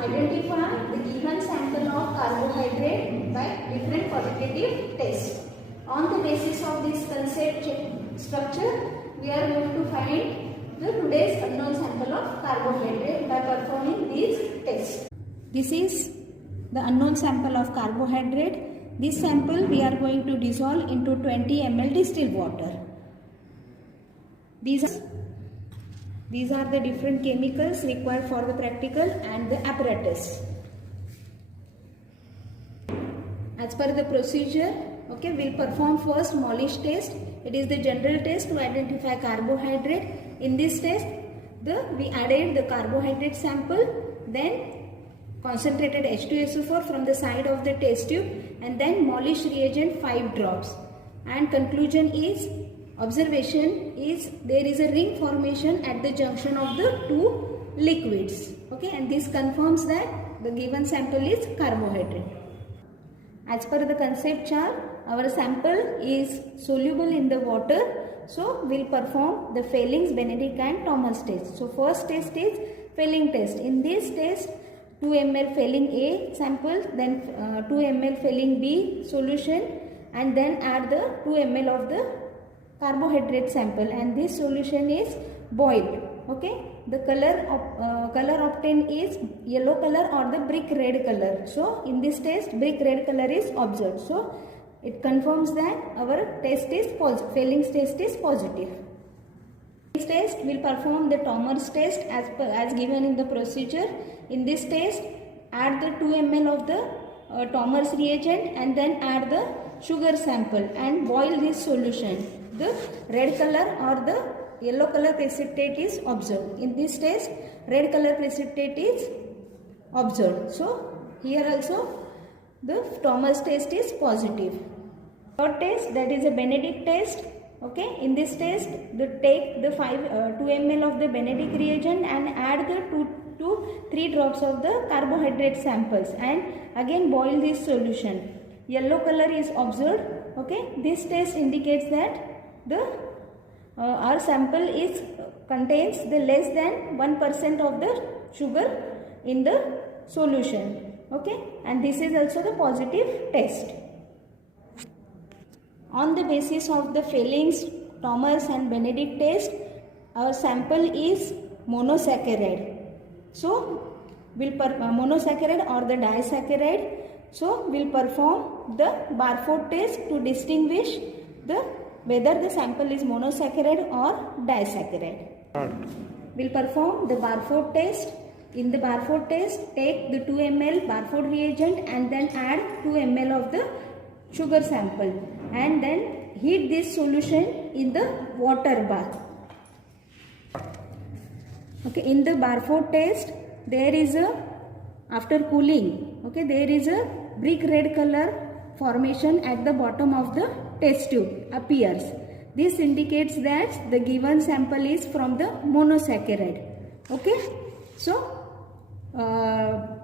identify the given sample of carbohydrate by different qualitative tests. On the basis of this concept structure, we are going to find the today's unknown sample of carbohydrate by performing these tests. This is the unknown sample of carbohydrate. This sample we are going to dissolve into 20 ml distilled water. These are the different chemicals required for the practical and the apparatus. As per the procedure, okay, we'll perform first Molish test. It is the general test to identify carbohydrate. In this test, we added the carbohydrate sample, then concentrated H2SO4 from the side of the test tube, and then Molish reagent 5 drops. And conclusion is, observation is there is a ring formation at the junction of the two liquids. Okay, and this confirms that the given sample is carbohydrate. As per the concept chart, our sample is soluble in the water. So, we will perform the Fehling's, Benedict and Thomas test. So, first test is Fehling test. In this test, 2 ml Fehling A sample, then 2 ml Fehling B solution, and then add the 2 ml of the carbohydrate sample, and this solution is boiled. Okay, the color obtained is yellow color or the brick red color. So in this test, brick red color is observed. So it confirms that our test is positive. Fehling's test is positive. This test will perform the Thomas test as given in the procedure. In this test, add the 2 ml of the Thomas reagent and then add the sugar sample and boil this solution. The red color or the yellow color precipitate is observed. In this test, red color precipitate is observed. So here also the Thomas test is positive. Third test, that is a Benedict test. Okay, in this test, take the 2 ml of the Benedict reagent and add the 2 to 3 drops of the carbohydrate samples and again boil this solution. Yellow color is observed. Okay, this test indicates that our sample contains the less than 1% of the sugar in the solution. Okay, and this is also the positive test. On the basis of the Fehling's, Thomas and Benedict test, our sample is monosaccharide. So, monosaccharide or the disaccharide. So, we'll perform the Barford test to distinguish whether the sample is monosaccharide or disaccharide. We'll perform the Barford test. In the Barford test, take the 2 ml Barford reagent and then add 2 ml of the sugar sample and then heat this solution in the water bath. Okay, in the Barford test, there is after cooling, okay, there is a brick red color formation at the bottom of the test tube appears. This indicates that the given sample is from the monosaccharide. Okay, so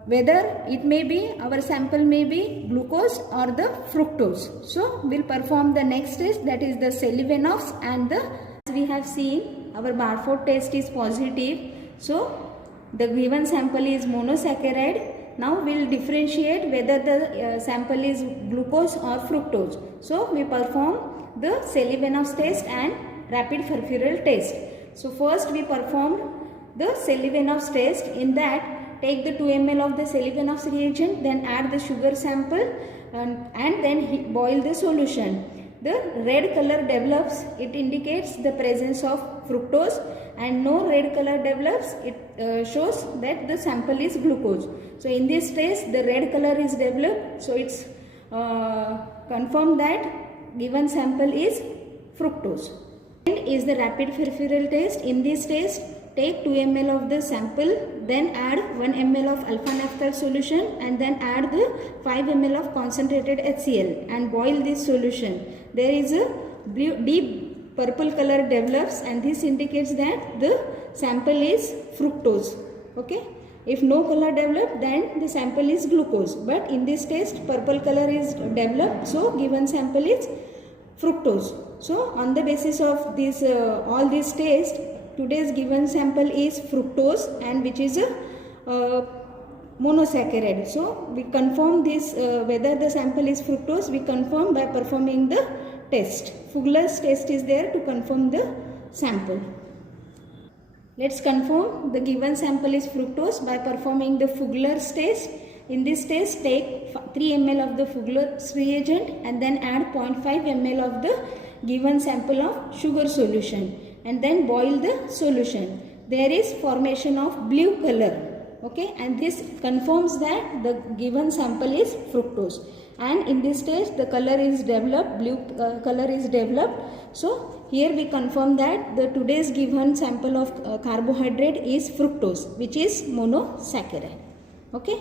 whether it may be, our sample may be glucose or the fructose. So we'll perform the next test, that is the Seliwanoff's, and as we have seen, our Barford test is positive. So the given sample is monosaccharide. Now we'll differentiate whether the sample is glucose or fructose. So we perform the Seliwanoff's test and rapid perfural test. So first we performed the Seliwanoff's test. In that, take the 2 ml of the Seliwanoff's reagent, then add the sugar sample and then boil the solution. The red color develops, it indicates the presence of fructose, and no red color develops, it shows that the sample is glucose. So in this test, the red color is developed, so it's confirmed that given sample is fructose. Second is the rapid perfural test. In this test, take 2 ml of the sample, then add 1 ml of alpha naphtha solution and then add the 5 ml of concentrated HCl and boil this solution. There is a deep purple color develops and this indicates that the sample is fructose. Okay, if no color developed, then the sample is glucose, but in this test purple color is developed, so given sample is fructose. So on the basis of this all these tests, today's given sample is fructose, and which is a monosaccharide. So we confirm this whether the sample is fructose, we confirm by performing the test. Fugler's test is there to confirm the sample. Let's confirm the given sample is fructose by performing the Fugler's test. In this test, take 3 ml of the Fugler's reagent and then add 0.5 ml of the given sample of sugar solution and then boil the solution. There is formation of blue color, okay, and this confirms that the given sample is fructose. And in this test, the color is developed, blue color is developed. So here we confirm that the today's given sample of carbohydrate is fructose, which is monosaccharide. Okay.